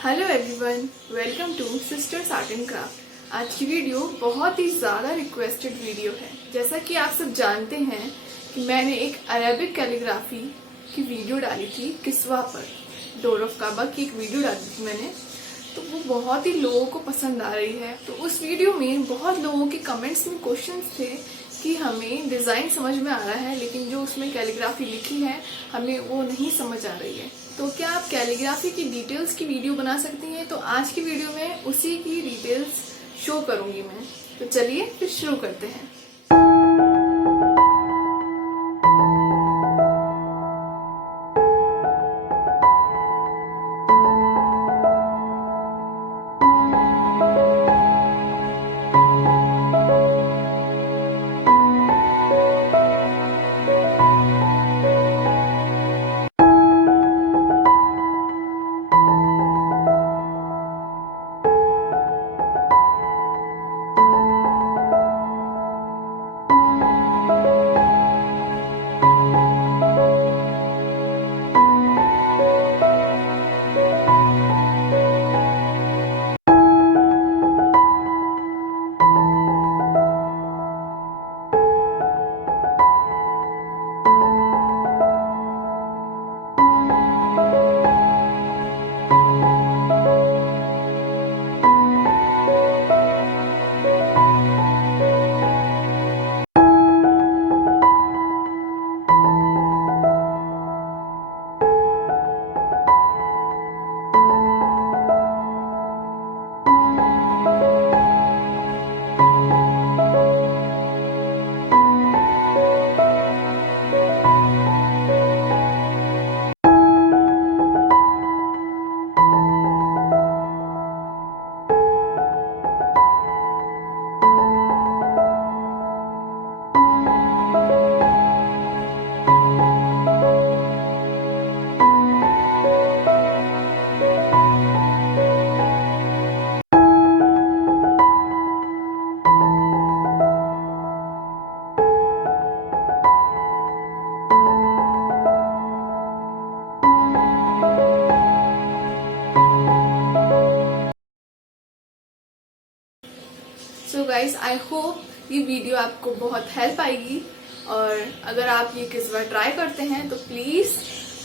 Hello everyone, welcome two sisters art and craft. आज की video बहुत ही ज़्यादा रिक्वेस्टेड वीडियो है। जैसा कि आप सब जानते हैं कि मैंने एक अरेबिक कैलीग्राफी की वीडियो डाली थी किस्वा पर, डोर ऑफ काबा की एक वीडियो डाली थी मैंने, तो वो बहुत ही लोगों को पसंद आ रही है। तो उस वीडियो में बहुत लोगों के कमेंट्स में क्वेश्चंस थे कि हमें डिज़ाइन समझ में आ रहा है लेकिन जो उसमें कैलीग्राफी लिखी है हमें वो नहीं समझ आ रही है। तो क्या आप कैलीग्राफी की डिटेल्स की वीडियो बना सकती हैं? तो आज की वीडियो में उसी की डिटेल्स शो करूंगी मैं। तो चलिए फिर शुरू करते हैं। सो गाइज, आई होप ये वीडियो आपको बहुत हेल्प आएगी और अगर आप ये किस्वा ट्राई करते हैं तो प्लीज़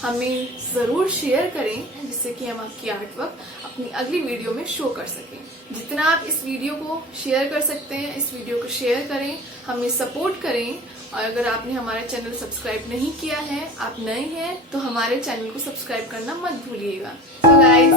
हमें ज़रूर शेयर करें जिससे कि हम आपकी आर्ट वर्क अपनी अगली वीडियो में शो कर सकें। जितना आप इस वीडियो को शेयर कर सकते हैं, इस वीडियो को शेयर करें, हमें सपोर्ट करें। और अगर आपने हमारा चैनल सब्सक्राइब नहीं किया है, आप नए हैं, तो हमारे चैनल को सब्सक्राइब करना मत भूलिएगा। तो गाइज,